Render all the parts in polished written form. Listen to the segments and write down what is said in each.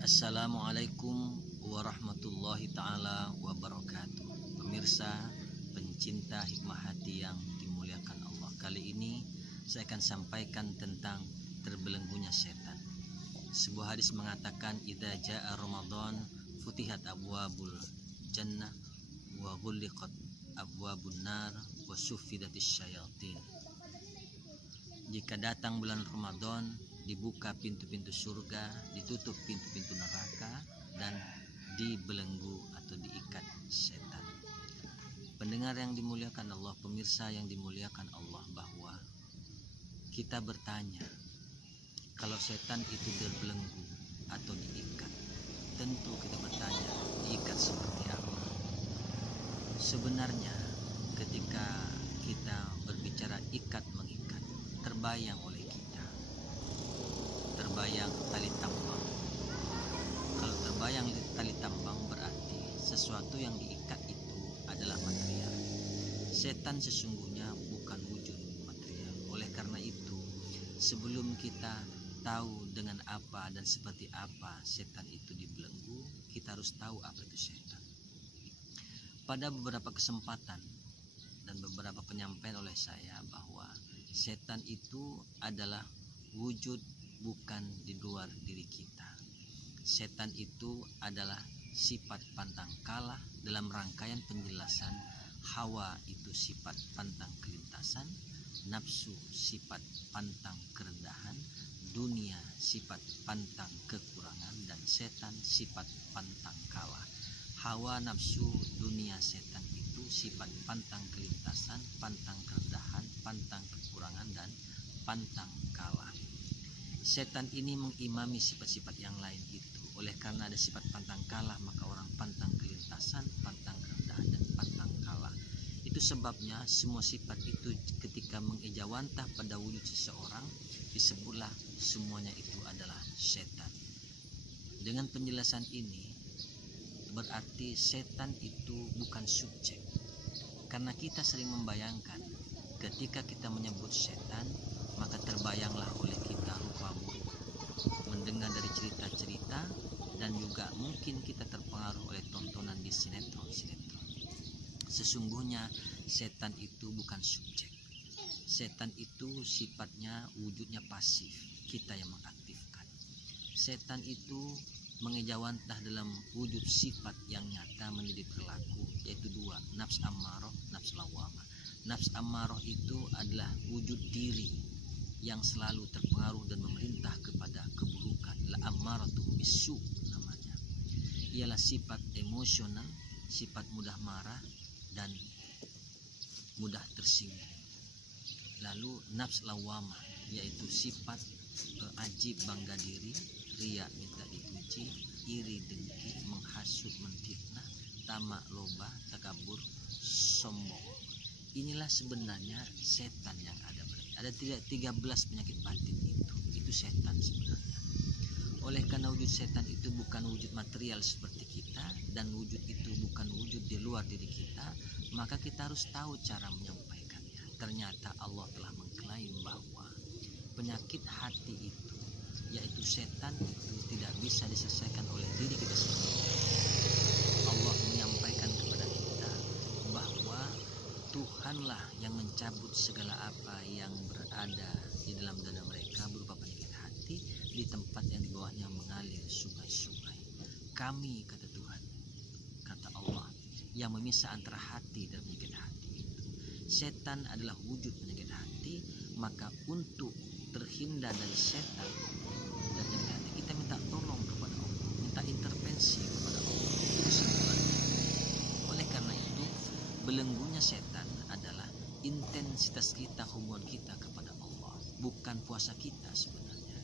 Assalamualaikum warahmatullahi ta'ala wabarakatuh. Pemirsa, pencinta hikmah hati yang dimuliakan Allah, kali ini saya akan sampaikan tentang terbelenggunya setan. Sebuah hadis mengatakan, idza jaa Ramadan futihat abwabul jannah wa ghulliqat abwabun nar wa suffidatis syayatin. Jika datang bulan Ramadan, dibuka pintu-pintu surga, ditutup pintu-pintu neraka, dan dibelenggu atau diikat setan. Pendengar yang dimuliakan Allah, pemirsa yang dimuliakan Allah, bahwa kita bertanya, kalau setan itu terbelenggu atau diikat, tentu kita bertanya, diikat seperti apa? Sebenarnya ketika kita berbicara ikat mengikat, terbayang oleh kita, terbayang tali tambang. Kalau terbayang tali tambang, berarti sesuatu yang diikat itu adalah material. Setan sesungguhnya bukan wujud material. Oleh karena itu, sebelum kita tahu dengan apa dan seperti apa setan itu dibelenggu, kita harus tahu apa itu setan. Pada beberapa kesempatan dan beberapa penyampaian oleh saya bahwa setan itu adalah wujud bukan di luar diri kita. Setan itu adalah sifat pantang kalah. Dalam rangkaian penjelasan, hawa itu sifat pantang kelintasan, nafsu sifat pantang kerendahan, dunia sifat pantang kekurangan, dan setan sifat pantang kalah. Hawa, nafsu, dunia, setan itu sifat pantang kelintasan, pantang kerendahan, pantang kekurangan, dan pantang kalah. Setan ini mengimami sifat-sifat yang lain itu. Oleh karena ada sifat pantang kalah, maka orang pantang kelintasan, pantang kerendahan, dan pantang kalah. Itu sebabnya semua sifat itu ketika mengejawantah pada wujud seseorang, disebutlah semuanya itu adalah setan. Dengan penjelasan ini, berarti setan itu bukan subjek. Karena kita sering membayangkan ketika kita menyebut setan, maka terbayanglah oleh kita rupa buruk, mendengar dari cerita-cerita, dan juga mungkin kita terpengaruh oleh tontonan di sinetron-sinetron. Sesungguhnya setan itu bukan subjek. Setan itu sifatnya wujudnya pasif, kita yang mengaktifkan. Setan itu mengejawantah dalam wujud sifat yang nyata menjadi perilaku, yaitu dua, nafs ammaroh, nafs lawamah. Nafs ammaroh itu adalah wujud diri yang selalu terpengaruh dan memerintah kepada keburukan. La ammaratu bisu namanya. Ialah sifat emosional, sifat mudah marah dan mudah tersinggung. Lalu nafs lawamah, yaitu sifat ajib bangga diri, riya minta dipuji, iri dengki, menghasut menfitnah, tamak loba, takabur, sombong. Inilah sebenarnya setan yang ada. Ada 13 penyakit batin itu setan sebenarnya. Oleh karena wujud setan itu bukan wujud material seperti kita, dan wujud itu bukan wujud di luar diri kita, maka kita harus tahu cara menyampaikannya. Ternyata Allah telah mengklaim bahwa penyakit hati itu, yaitu setan, itu tidak bisa diselesaikan oleh diri kita sendiri. Allah menyampaikan kepada kita bahwa Tuhanlah yang mencabut segala apa yang berada di dalam dada mereka berupa penyakit hati, di tempat yang di bawahnya mengalir sungai-sungai. Kami, kata Tuhan, kata Allah, yang memisah antara hati dan penyakit hati itu. Setan adalah wujud penyakit hati, maka untuk terhindar dari setan dan penyakit hati, kita minta tolong kepada Allah, minta intervensi kepada Allah. Itu kesimpulannya. Oleh karena itu, belenggunya setan adalah intensitas kita, hubungan kita kepada Allah, bukan puasa kita sebenarnya.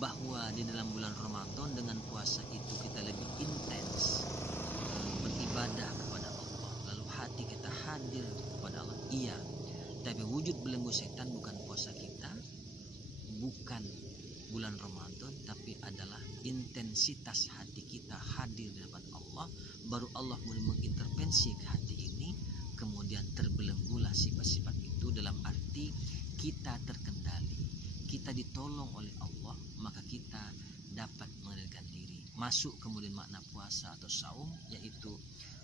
Bahwa di dalam bulan Ramadan dengan puasa itu kita lebih intens beribadah kepada Allah, lalu hati kita hadir kepada Allah, iya. Tapi wujud belenggu setan bukan puasa kita, bukan bulan Ramadan, tapi adalah intensitas hati kita hadir di hadapan Allah. Baru Allah mulai mengintervensi ke hati ini, kemudian terbelenggulah sifat-sifat itu, dalam arti kita terkendali, kita ditolong oleh Allah, maka kita dapat mengendalikan diri. masuk kemudian makna puasa atau saum, yaitu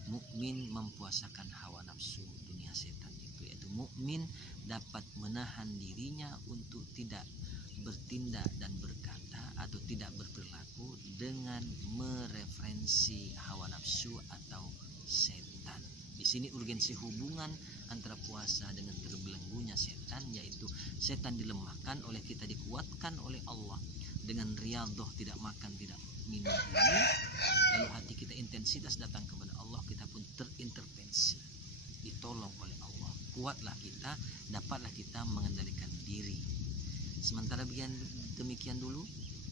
mukmin mempuasakan hawa nafsu dunia setan itu, yaitu mukmin dapat menahan dirinya untuk tidak bertindak dan berkata atau tidak berperilaku dengan mereferensi hawa nafsu atau setan. Di sini urgensi hubungan antara puasa dengan terbelenggunya setan, yaitu setan dilemahkan oleh kita, dikuatkan oleh Allah dengan riyadhah, tidak makan tidak minum ini, lalu hati kita intensitas datang kepada Allah, kita pun terintervensi, ditolong oleh Allah, kuatlah kita, dapatlah kita mengendalikan diri. Sementara demikian dulu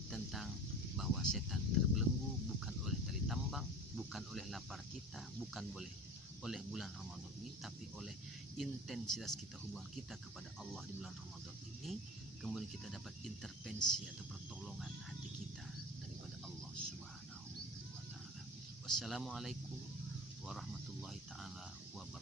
tentang bahwa setan terbelenggu bukan oleh tali tambang, bukan oleh lapar kita, bukan oleh bulan Ramadan ini, tapi oleh intensitas kita, hubungan kita kepada Allah di bulan Ramadan ini. Kemudian kita dapat intervensi atau pertolongan hati kita daripada Allah Subhanahu wa taala. Wassalamualaikum warahmatullahi taala wabarakatuh.